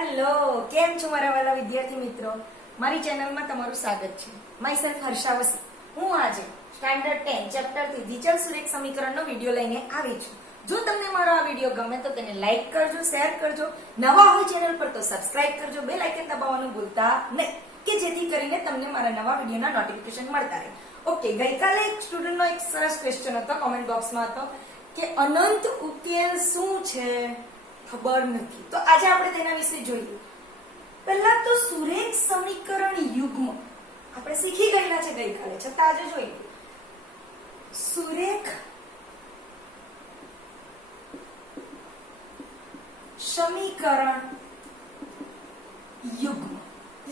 Hello, કેમ છો મારા વાલા વિદ્યાર્થી મિત્રો? મારી ચેનલમાં તમારું સ્વાગત છે. માય સેલ્ફ હર્ષા વસી. હું આજે સ્ટાન્ડર્ડ 10 ચેપ્ટર થી દ્વિચલ સુરેખ સમીકરણનો વિડિયો લઈને આવી છું. જો તમને મારો આ વિડિયો ગમે તો તેને લાઈક કરજો, શેર કરજો. નવા હોય ચેનલ પર તો સબસ્ક્રાઇબ કરજો, બેલ આઇકન દબાવવાનું ભૂલતા નહીં કે જેથી કરીને તમને મારા નવા વિડિયોના નોટિફિકેશન મળતા રહે. ઓકે, ગઈકાલે એક સ્ટુડન્ટનો એક સરસ ક્વેશ્ચન હતો કોમેન્ટ બોક્સમાં હતો કે અનંત ઉકેલ શું છે? ખબર નથી. તો આજે આપણે તેના વિશે જોઈએ. પહેલા તો સુરેખ સમીકરણ યુગ્મ આપણે શીખી ગયેલા છે ગઈકાલે, છતાં આજે જોઈએ. સુરેખ સમીકરણ યુગ્મ.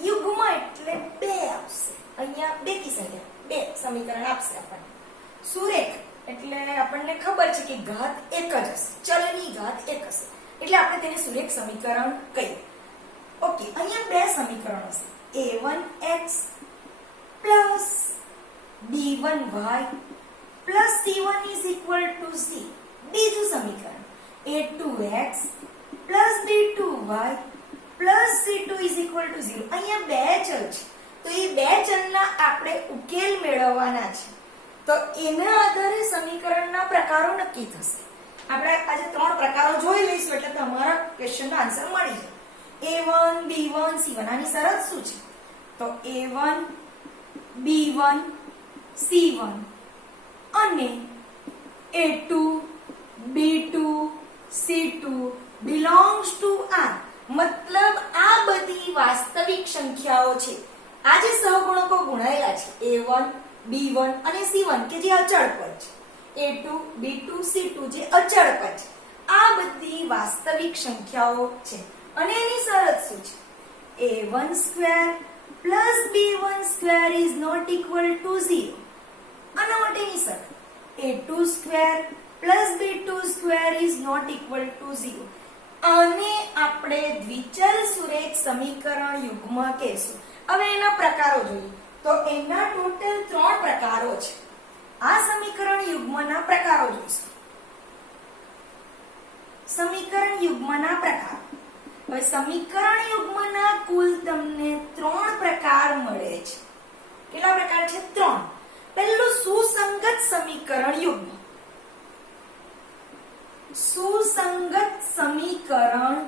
યુગ્મ એટલે બે આવશે. અહીંયા બેકી સંખ્યા બે સમીકરણ આપશે આપણને. સુરેખ એટલે આપણને ખબર છે કે ઘાત એક જ હશે, ચલની ઘાત એક હશે, એટલે આપણે તેને સુરેખ સમીકરણ કહીએ. ઓકે, અહીંયા બે સમીકરણો છે. a1x plus b1y plus c1 is equal to c. બીજું સમીકરણ a2x plus b2y plus c2 is equal to 0. અહીંયા બે ચલ છે, તો એ બે ચલના આપણે ઉકેલ મેળવવાના છે. તો એના આધારે સમીકરણના પ્રકારો નક્કી થશે. આપણે આજે ત્રણ પ્રકારો જોઈ લઈશું એટલે તમારા ક્વેશ્ચનનો આન્સર મળી જાય. a1 b1 c1. આની શરત શું છે? તો a1 b1 c1 અને a2 b2 c2 belongs to r. મતલબ આ બધી વાસ્તવિક સંખ્યાઓ છે. આ જે સહગુણકો ગુણાયેલા છે a1 b1 અને c1 કે જે અચળ પદ છે, a2 b2 c2 જે અચળ પદ છે, આ બધી વાસ્તવિક સંખ્યાઓ છે. અને એની શરત શું છે? a1 square plus b1 square is not equal to 0. આના માટેની શરત a2 square plus b2 square is not equal to 0. આને આપણે દ્વિચલ સુરેખ સમીકરણ યુગ્મ કહેશું. હવે એના પ્રકારો જોઈએ તો એના ટોટલ 3 પ્રકારો છે. આ સમીકરણ યુગ્મના પ્રકારો જોઈશું. સમીકરણ યુગ્મના પ્રકાર. હવે સમીકરણ યુગ્મના કુલ તમને 3 પ્રકાર મળે છે. કેટલા પ્રકાર છે? 3. પહેલું સુસંગત સમીકરણ યુગ્મ. સુસંગત સમીકરણ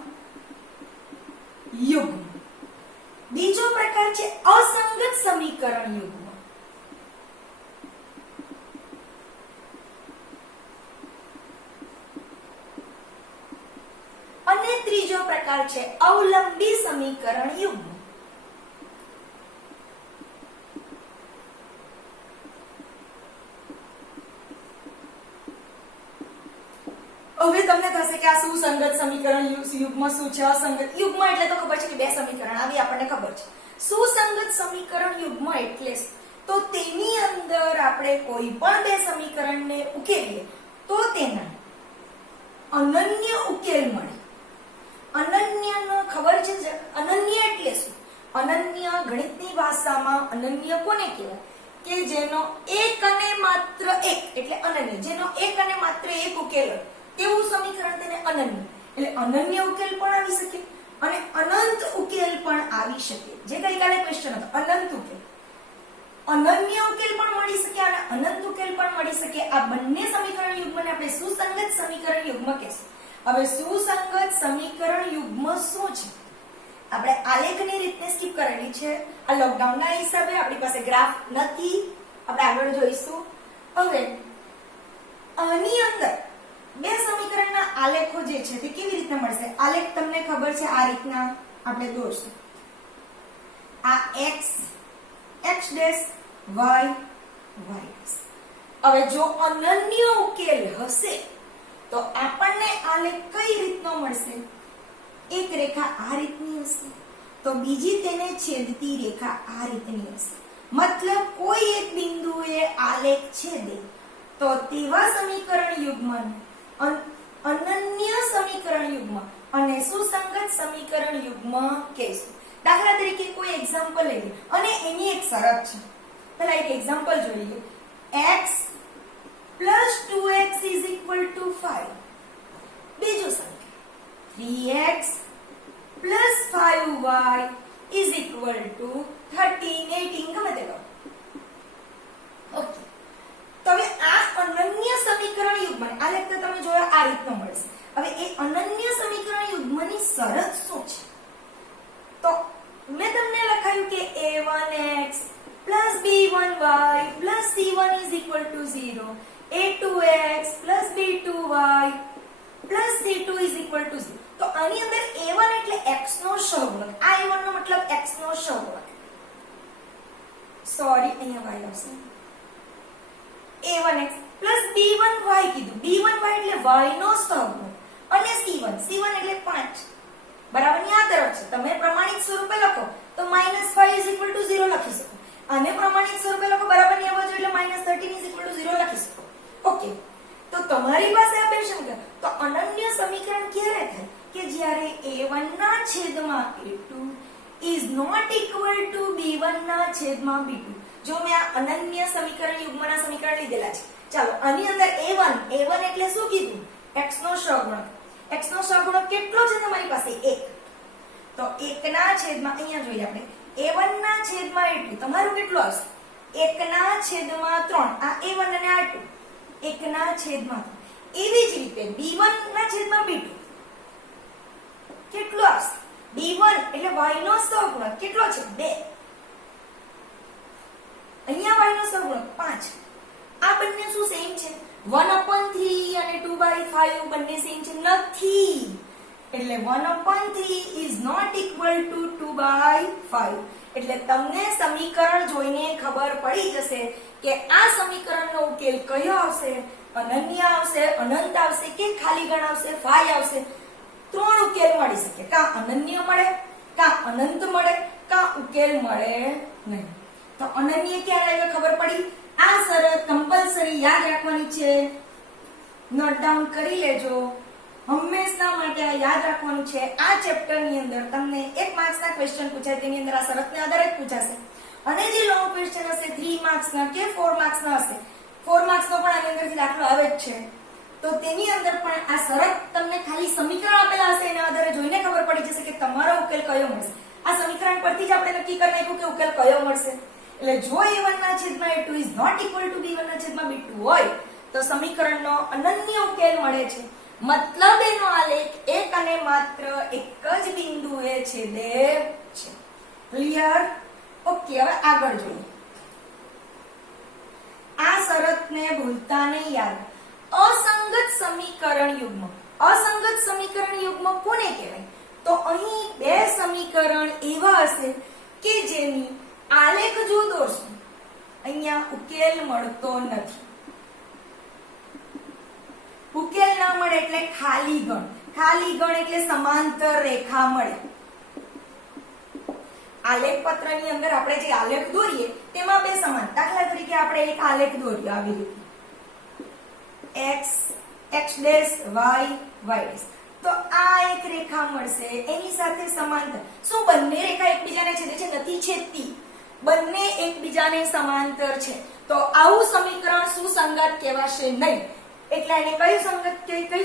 યુગ્મ. બીજો પ્રકાર છે અસંગત સમીકરણ યુગ્મ. અને ત્રીજો પ્રકાર છે અવલંબી સમીકરણ યુગ્મ. હવે તમને થશે કે આ સુસંગત સમીકરણ યુગ્મ શું છે? અસંગત યુગ્મ એટલે તો ખબર છે કે બે સમીકરણ આવી આપણને ખબર છે. સુસંગત સમીકરણ યુગ્મ એટલે તો તેની અંદર આપણે કોઈ પણ બે સમીકરણને ઉકેલીએ તો તેના અનન્ય ઉકેલ મળે. અનન્યનો ખબર છે? અનન્ય એટલે શું? અનન્ય ગણિતની ભાષામાં અનન્ય કોને કહેવાય? કે જેનો એક અને માત્ર એક એટલે અનન્ય, જેનો એક અને માત્ર એક ઉકેલ હોય તેવું સમીકરણ તેને અનન્ય. એટલે અનન્ય ઉકેલ પણ આવી શકે અને અનંત ઉકેલ પણ આવી શકે. જે ગઈકાલે ક્વેશ્ચન હતો અનંત ઉકેલ. અનન્ય ઉકેલ પણ મળી શકે અને અનંત ઉકેલ પણ મળી શકે. આ બંને સમીકરણ યુગ્મને આપણે સુસંગત સમીકરણ યુગ્મ કહેશું. હવે સુસંગત સમીકરણ યુગ્મ શું છે? આપણે આલેખની રીતને સ્કીપ કરેલી છે. આ લોકડાઉનના હિસાબે આપણી પાસે ગ્રાફ નથી, આપણે આગળ જોઈશું. હવે આની અંદર બે સમીકરણના આલેખો જે છે તે કેવી રીતે મળશે? આલેખ તમને ખબર છે, આ રીતના આપણે દોરશું. આ x x dash y y dash. હવે જો અનન્ય ઉકેલ હશે તો આપણને આલેખ કઈ રીતનો મળશે? એક રેખા આ રીતની હશે તો બીજી તેને છેદતી રેખા આ રીતની હશે. મતલબ કોઈ એક બિંદુએ આલેખ છેદે તો તેવા સમીકરણ યુગ્મને અનન્ય સમીકરણ યુગ્મ અને સુસંગત સમીકરણ યુગ્મ કહેશું. દાખલા તરીકે કોઈ એક્ઝામ્પલ લઈએ અને એની એક શરત છે. પહેલા એક એક્ઝામ્પલ જોઈએ. x plus 2x is equal to 5. બીજું સમીકરણ 3x plus 5 2y is equal to 13, 18 ગમે તે લો. ઓકે, તો હવે આ અનન્ય સમીકરણ યુગ્મ, આ લેક્ચર તમે જોયો આ રીતનો મળશે. હવે એ અનન્ય સમીકરણ યુગ્મની શરત શું છે? તો મેં તમને લખાયું કે a1x plus b1y plus c1 is equal to 0, a2x plus b2y plus c2 is equal to 0. તો આની અંદર a1 એટલે x નો સહગુણક. આ a1 નો મતલબ x નો સહગુણક. સોરી, અહીંયા y આવશે. a1x plus b1y કીધું. b1y એટલે y નો સહગુણક અને c1 એટલે 5. બરાબર ની આ તરફ છે. તમે પ્રમાણિત સ્વરૂપે લખો તો -5 is equal to 0 લખી શકો. આને પ્રમાણિત સ્વરૂપે લખો બરાબર ની આ બાજુ એટલે -13 is equal to 0 લખી શકો. ઓકે, તો તમારી પાસે આ બે સમીકરણ. તો અનન્ય સમીકરણ ક્યારે થાય? કે જ્યારે a1 ના છેદમાં a2 is not equal to b1 ના છેદમાં b2. જો મેં આ અનન્ય સમીકરણ યુગ્મના સમીકરણ લીધેલા છે. ચાલો આની અંદર a1 એટલે શું કીધું? x નો સહગુણક. x નો સહગુણક કેટલો છે તમારી પાસે? 1. તો 1 ના છેદમાં અહીંયા જોઈએ આપણે a1 ના છેદમાં a2 તમારું કેટલું આવશે? 1 ના છેદમાં 3. આ a1 અને આ 2 1 ના છેદમાં 3. એવી જ રીતે b1 ના છેદમાં b2 કેટલું આવશે? b1 એટલે y નો સહગુણક કેટલો છે? 2. અહીંયા y નો સહગુણક 5. આ બંને શું સેમ છે? 1/3 અને 2/5 બંને સેમ છે? નથી. એટલે 1/3 is not equal to 2/5. એટલે તમને સમીકરણ જોઈને ખબર પડી જશે કે આ સમીકરણનો ઉકેલ કયો આવશે? અનન્ય આવશે, અનંત આવશે કે ખાલી ગણ આવશે, phi આવશે. 3 ઉકેલ મળી શકે. કા અનન્ય મળે, કા અનંત મળે, કા ઉકેલ મળે નહીં. તો અનન્ય ક્યારે આવે ખબર પડી? આ શરત કમ્પલસરી યાદ રાખવાની છે. નોટ ડાઉન કરી લેજો. હંમેશા માટે આ યાદ રાખવાનું છે. આ ચેપ્ટર ની અંદર તમને 1 માર્ક્સ ના ક્વેશ્ચન પૂછાય, તેની અંદર આ શરતને આધારે જ પૂછાશે. અને જે લોંગ ક્વેશ્ચન હશે 3 માર્ક્સ ના કે 4 માર્ક્સ ના હશે, 4 માર્ક્સ નો પણ આની અંદરથી દાખલો આવે જ છે. તો તેની અંદર પણ આ શરત તમને ખાલી સમીકરણ આપેલા હશે એના આધારે જોઈને ખબર પડી જશે કે તમારો ઉકેલ કયો મળશે. આ સમીકરણ પરથી જ આપણે નક્કી કરી નાખ્યું કે ઉકેલ કયો મળશે. એટલે જો a1 ના છેદમાં a2 is not equal to b1 ના છેદમાં b2 હોય તો સમીકરણનો અનન્ય ઉકેલ મળે છે. મતલબ એનો આલેખ એક અને માત્ર એક જ બિંદુએ છેદે છે. ક્લિયર? ઓકે, હવે આગળ જોઈએ. આ શરતને ભૂલતા નહીં યાર. અસંગત સમીકરણ યુગ્મ. અસંગત સમીકરણ યુગ્મ કોને કહેવાય? તો અહીં બે સમીકરણ એવા હશે કે જેની આલેખ જો દોરશું અહીંયા ઉકેલ મળતો નથી. ઉકેલ ના મળે એટલે ખાલી ગણ. ખાલી ગણ એટલે સમાંતર રેખા મળે. આલેખ પત્રની અંદર આપણે જે આલેખ દોરીએ તેમાં બે સમાન. દાખલા તરીકે આપણે એક આલેખ દોર્યો આવી રીતે x dash y dash. તો આ એક રેખા મળશે, એની સાથે સમાંતર. શું બંને રેખા એકબીજાને છેદે છે? નથી છેદતી. બંને એકબીજાને સમાંતર છે. તો આવું સમીકરણ સુસંગત કહેવાશે નહીં. એટલે એને કયું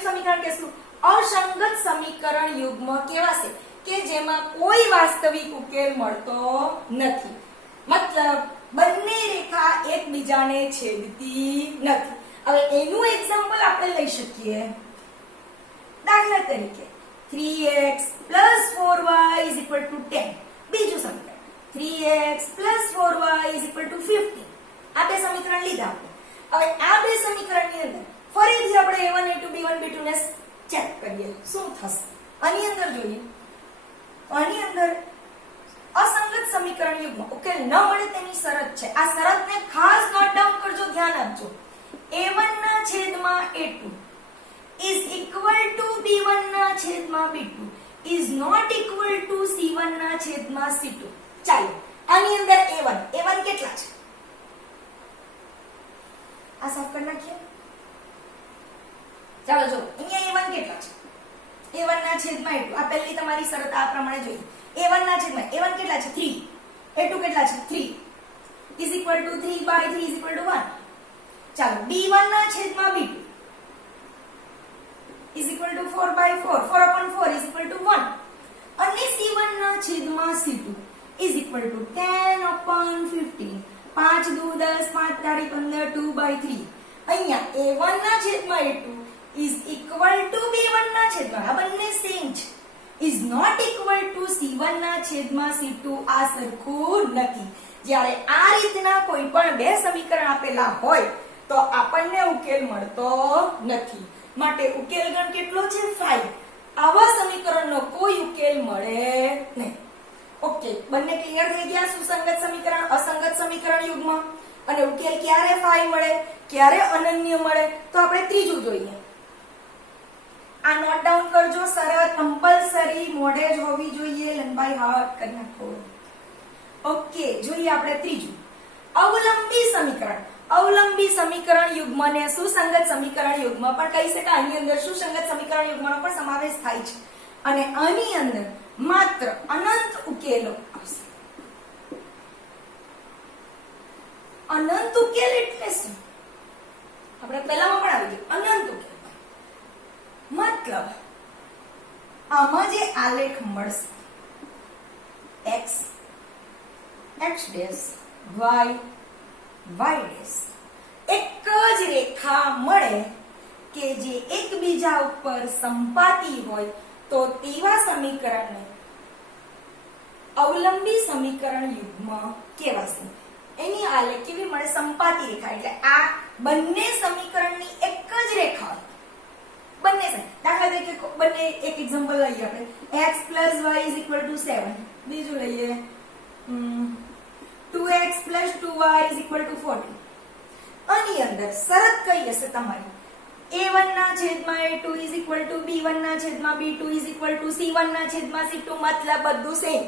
સમીકરણ કહેશું? અસંગત સમીકરણ યુગ્મ કહેવાશે કે જેમાં કોઈ વાસ્તવિક ઉકેલ મળતો નથી. મતલબ બંને રેખા એકબીજાને છેદતી નથી. હવે એનું એક્ઝામ્પલ આપણે લઈ શકીએ. દાખલા તરીકે 3x plus 4y is equal to 10. બીજું સમીકરણ 3x plus 4y is equal to 15. આ બે સમીકરણ લીધા આપણે. હવે આ બે સમીકરણની અંદર ફરીથી આપણે a1 a2 b1 b2 ને ચેક કરીએ શું થશે. આની અંદર જોઈએ. આની અંદર અસંગત સમીકરણ યુગ્મ ઉકેલ ન મળે તેની શરત છે. આ શરતને ખાસ નોટ ડાઉન કરજો, ધ્યાન આપજો. a1 ના છેદમાં a2 is equal to b1 ના છેદમાં b2 is not equal to c1 ના છેદમાં c2. ચાલો આની અંદર a1 કેટલા છે? આ સાફ કરી નાખીએ. ચાલો જો અહીંયા a1 કેટલા છે? a1 ના છેદમાં a2. આ પહેલી તમારી શરત આ પ્રમાણે જોઈએ. a1 ના છેદમાં a1 કેટલા છે? 3. a2 કેટલા છે? 3 is equal to 3/3 is equal to 1. ચાલો b1 ના છેદમાં b2 is equal to 4/4. 4/4 is equal to 1. અને c1 ના છેદમાં C2 is equal to 10 upon 15. 5 દુ 10, 5 તારી 15, 2/3. અહીંયા A1 ના છેદમાં A2 is equal to B1 ના છેદમાં, આ બંને સેમ છે, is not equal to C1 ના છેદમાં C2, આ સરખું નથી. જ્યારે આ રીતના કોઈ પણ બે સમીકરણ આપેલા હોય તો આપણને ઉકેલ મળતો નથી. માટે ઉકેલ ગણ કેટલો છે? 5. આવા સમીકરણનો કોઈ ઉકેલ મળે નહીં. ઓકે, બંને ક્લિયર થઈ ગયા? સુસંગત સમીકરણ, અસંગત સમીકરણ યુગ્મ. અને ઉકેલ ક્યારે 5 મળે, ક્યારે અનન્ય મળે? તો આપણે ત્રીજું જોઈએ. આ નોટ ડાઉન કરજો, સરળ કમ્પલસરી મોડે જ હોવી જોઈએ, લંબાઈ હાથ કરી નાખો. ઓકે, જોઈએ આપણે ત્રીજું, અવલંબી સમીકરણ. અવલંબી સમીકરણ યુગ્મને સુસંગત સમીકરણ યુગ્મ પણ કહી શકાય. આની અંદર સુસંગત સમીકરણ યુગ્મનો પણ સમાવેશ થાય છે અને આની અંદર માત્ર અનંત ઉકેલો આવશે. અનંત ઉકેલ એટલે શું? આપણે પહેલામાં પણ આવી ગયું. અનંત ઉકેલ મતલબ આમાં જે આલેખ મળશે x x dash y y dash, એક જ રેખા મળે કે જે એકબીજા ઉપર સંપાતી હોય તો તેવા સમીકરણને અવલંબી સમીકરણ યુગ્મ કહેવાશે. એની આલેખ કેવી મળે? સંપાતી રેખા. એટલે આ બંને સમીકરણની એક જ રેખા હોય. બંને છે. દાખલા તરીકે બંને એક એક્ઝામ્પલ લઈએ આપણે, x + y = 7. બીજું લઈએ 2x + 2y = 40. આની અંદર શરત કઈ હશે તમારી? a1 ના છેદમાં a2 = b1 ના છેદમાં b2 = c1 ના છેદમાં c2. મતલબ બધું સેમ.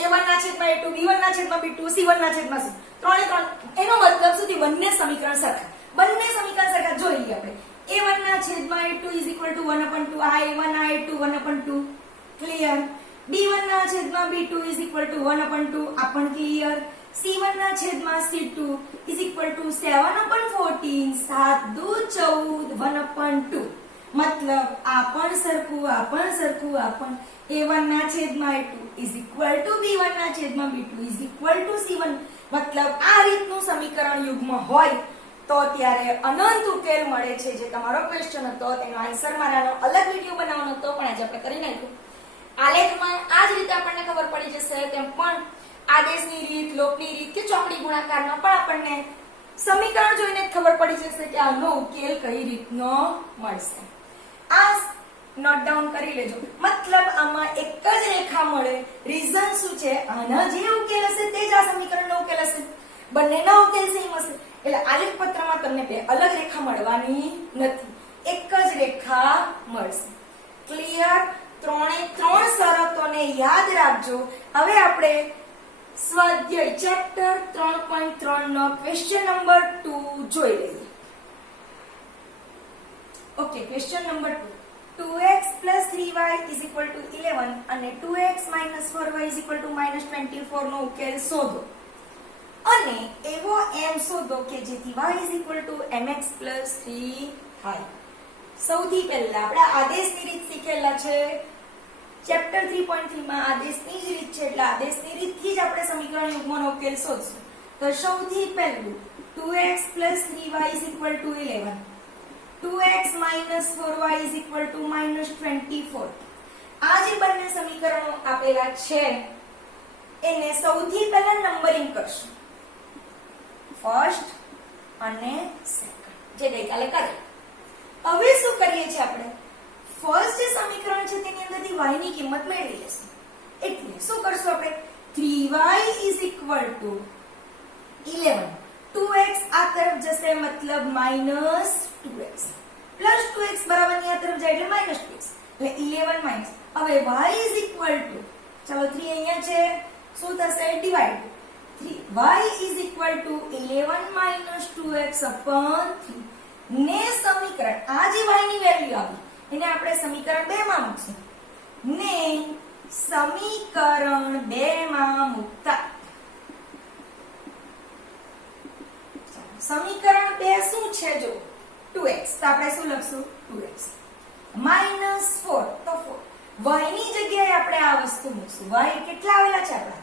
a1 ના છેદમાં a2, b1 ના છેદમાં b2, c1 ના છેદમાં c. ત્રણે ત્રણ. એનો મતલબ સુધી બંને સમીકરણ સરખા. બંને સમીકરણ સરખા જોઈ લઈએ આપણે. a1 ના છેદમાં a2 = 1/2. આ a1 આ a2 1/2. ક્લિયર. b1 ના છેદમાં b2 = 1/2. આ પણ ક્લિયર. c1 ના છેદમાં c2 = 7/14. 7 દુ 14 1/2. મતલબ આ પણ સરખું, આ પણ સરખું, આ પણ. a1 ના છેદમાં a2 = b1 ના છેદમાં b2 = c1. મતલબ આ રીતનું સમીકરણ યુગ્મ હોય તો ત્યારે અનંત ઉકેલ મળે છે. જે તમારો ક્વેશ્ચન હતો તેનો આન્સર મારાનો અલગ વિડિયો બનાવવાનો હતો, પણ આજે આપણે કરી નાખ્યું. આલેખમાં આ જ રીતે આપણને ખબર પડી જશે. તેમ પણ આદેશની રીત, લોપની રીત કે ચોકડી ગુણાકારમાં પણ આપણને સમીકરણ જોઈને જ ખબર પડી જશે કે આનો ઉકેલ કઈ રીતનો મળશે. આ નોટ ડાઉન કરી લેજો. મતલબ આમાં એક જ રેખા મળે. રીઝન શું છે? આના જે ઉકેલ હશે તે જ આ સમીકરણનો ઉકેલ હશે. બંનેના ઉકેલ સેમ હશે. એટલે આલેખ પત્રમાં તમને બે અલગ રેખા મળવાની નથી, એક જ રેખા મળશે. ક્લિયર? ત્રણે ત્રણ શરતોને યાદ રાખજો. હવે આપણે સ્વાધ્યાય ચેપ્ટર 3.3 નો ક્વેશ્ચન નંબર 2 જોઈ લઈએ. Okay, question number 2. 2x + 3y = 11 અને 2x - 4y = -24 નો ઉકેલ શોધો. અને એવો m શોધો કે જેથી y = mx + 3 થાય. સૌથી પહેલા આપણે આદેશની રીત શીખેલા છે. ચેપ્ટર 3.3 માં આદેશની જ રીત છે, એટલે આદેશની રીતથી જ આપણે સમીકરણ યુગ્મનો ઉકેલ શોધશું. તો સૌથી પહેલું 2x + 3y = 11, 2x - 4y = -24. આ જે બંને સમીકરણો આપેલા છે એને સૌથી પહેલા નંબરિંગ કરશું, ફર્સ્ટ અને સેકન્ડ, જે ગઈકાલે કર્યું. હવે શું કરીએ છીએ આપણે? ફર્સ્ટ જે સમીકરણ છે તેની અંદરથી y ની કિંમત મેળવી લેશું. એટલે શું કરશું આપણે? 3y = 11. 2x આ તરફ જશે, મતલબ -2x, પ્લસ 2x બરાબર ની આ તરફ જાય એટલે -2x, એટલે 11 માઈનસ. હવે y = ચલો 3 અહીંયા છે, શું થશે? ડિવાઇડ 3. y = 11 - 2x/3 ને સમીકરણ આ જે y ની વેલ્યુ આવી એને આપણે સમીકરણ 2 માં મૂકશું. ને સમીકરણ 2 માં મૂકતા સમીકરણ 2 શું છે? જો 2x, તો આપણે શું લખશું? 2x -4 તો 4. y ની જગ્યાએ આપણે આ વસ્તુ મૂકશું. y કેટલા આવેલા છે આપણા?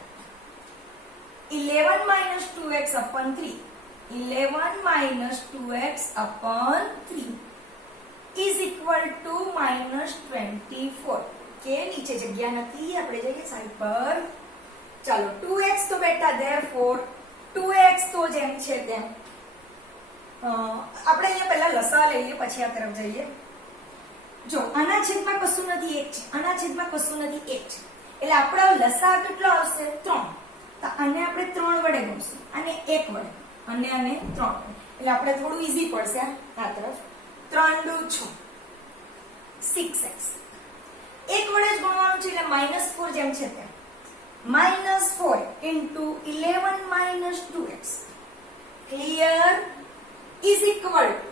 11 minus 2x upon 3. 11 minus 2x upon 3 is equal to minus 24. કે નીચે જગ્યા નથી, આપણે જઈએ સાઈડ પર. ચાલો 2x તો બેટા therefore 2x તો જેમ છે તેમ આપણે અહીંયા પહેલા લસા લઈએ પછી આ તરફ જઈએ. જો આના છેદમાં કશું નથી 1 છે, આના છેદમાં કશું નથી 1 છે, એટલે આપણો લસા કેટલો આવશે? 3. તો આને આપણે 3 વડે ગુણીશું, આને 1 વડે અને આને 3 વડે, એટલે આપણે થોડું ઈઝી પડશે આ તરફ. 3 દુ 6 6x 1 વડે જ ગુણવાનું છે એટલે -4 જેમ છે તેમ. -4 into 11 minus 2x clear is equal to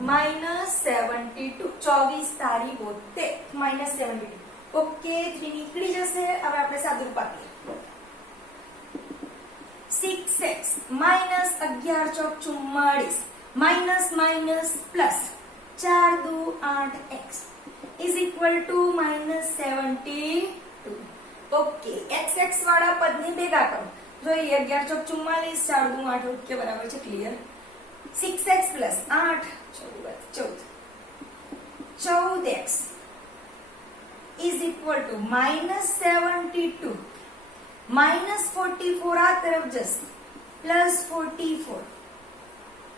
-72 24 તારી 72 -72. ઓકે 3 નીકળી જશે. હવે આપણે સાદુરૂપ આપીએ. 6x minus 11 ચોક 44 minus minus plus 4 દુ 8x is equal to -72. Okay x વાળા પદને ભેગા કરો. જોઈએ 11 ચોક 44 4 દુ 8 ઓકે બરાબર છે. Clear. 6x plus 8 14x is equal to -72 -44 આ તરફ જશે +44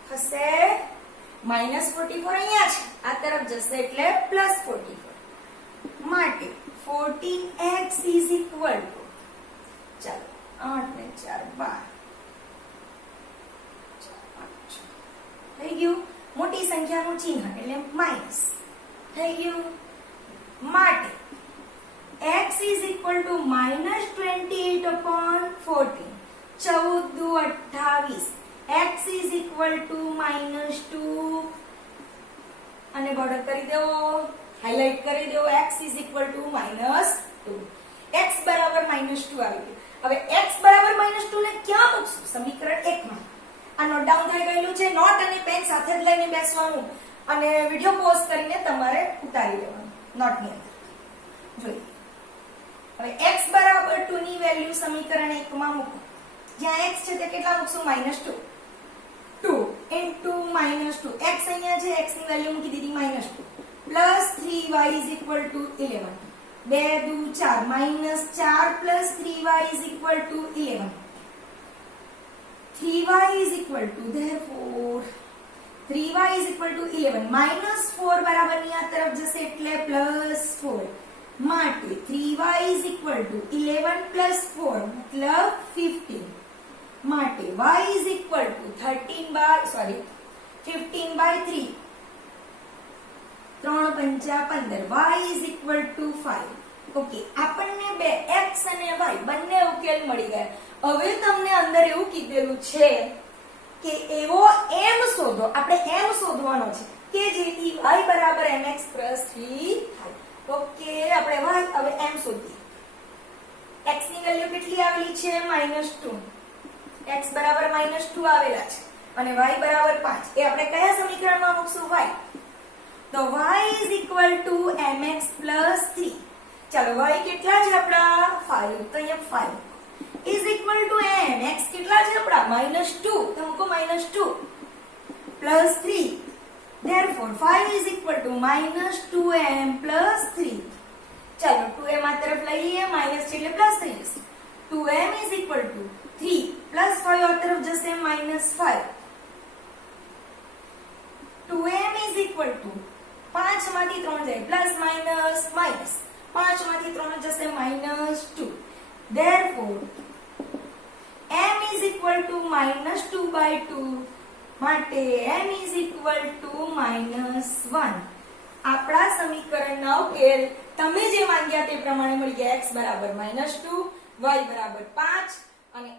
થશે. -44 અહીંયા છે, આ તરફ જશે એટલે +44 માટે 14x is equal to ચાલો 8 ને 4 12 થઈ ગયું. મોટી સંખ્યાનું ચિહ્ન એટલે માઈનસ થઈ ગયું. માટે x is equal to -28 upon 14 14 દુ 28 x is equal to -2 અને બોર્ડર કરી દેવો, હાઇલાઇટ કરી દેવો. x is equal to -2 x બરાબર -2 આવી ગયું. હવે x બરાબર -2 ને ક્યાં મૂકશું? સમીકરણ 1 માં. આ નોટ ડાઉન થઈ ગયેલું છે. નોટ અને પેન સાથે જ લઈને બેસવાનું અને વિડિયો પોઝ કરીને તમારે ઉતારી લેવાનું નોટની અંદર. જોઈએ હવે x બરાબર 2 ની વેલ્યુ સમીકરણ 1 માં મૂકો. જ્યાં x છે તે કેટલા મૂકશું? -2 2 into -2 x અહીંયા છે, x ની વેલ્યુ મૂકી દીધી -2 plus 3y is equal to 11 2 દુ 4 -4 plus 3y is equal to 11 3y is equal to therefore 3y is equal to 11 -4 બરાબર ની આ તરફ જશે એટલે +4 માટે 3y is equal to 11 plus 4 મતલબ 15 માટે y is equal to 15 by 3 3 પંચા 15 y is equal to 5. Okay આપણને બે x અને y બંને ઉકેલ મળી ગયા. હવે તમને અંદર એવું કીધેલું છે કે એવો m શોધો. આપણે m શોધવાનો છે કે જેથી y બરાબર mx 3 થાય. ઓકે આપણે y હવે m શોધીએ. x ની વેલ્યુ કેટલી આવેલી છે? -2. x બરાબર -2 આવેલા છે અને y બરાબર 5. એ આપણે કયા સમીકરણમાં મૂકશું? y. તો y is equal to mx 3. ચાલો y કેટલા છે આપડા? 5. તો અહીંયા 5 is equal to m. x કેટલા છે આપડા? -2. તો મૂકો -2 plus 3. therefore 5 is equal to -2m plus 3. ચાલો 2m આ તરફ લઈ લઈએ, માઈનસ છે એટલે પ્લસ થઈ જશે. 2m is equal to 3 plus 5 આ તરફ જશે -5. 2m is equal to 5 માંથી 3 જાય પ્લસ માઈનસ માઈનસ 5 માંથી 3 જશે -2. therefore m is equal to -2/2 માટે m is equal to -1. આપણા સમીકરણના ઉકેલ તમે જે માંગ્યા તે પ્રમાણે મળી ગયા. x બરાબર -2, y બરાબર 5 અને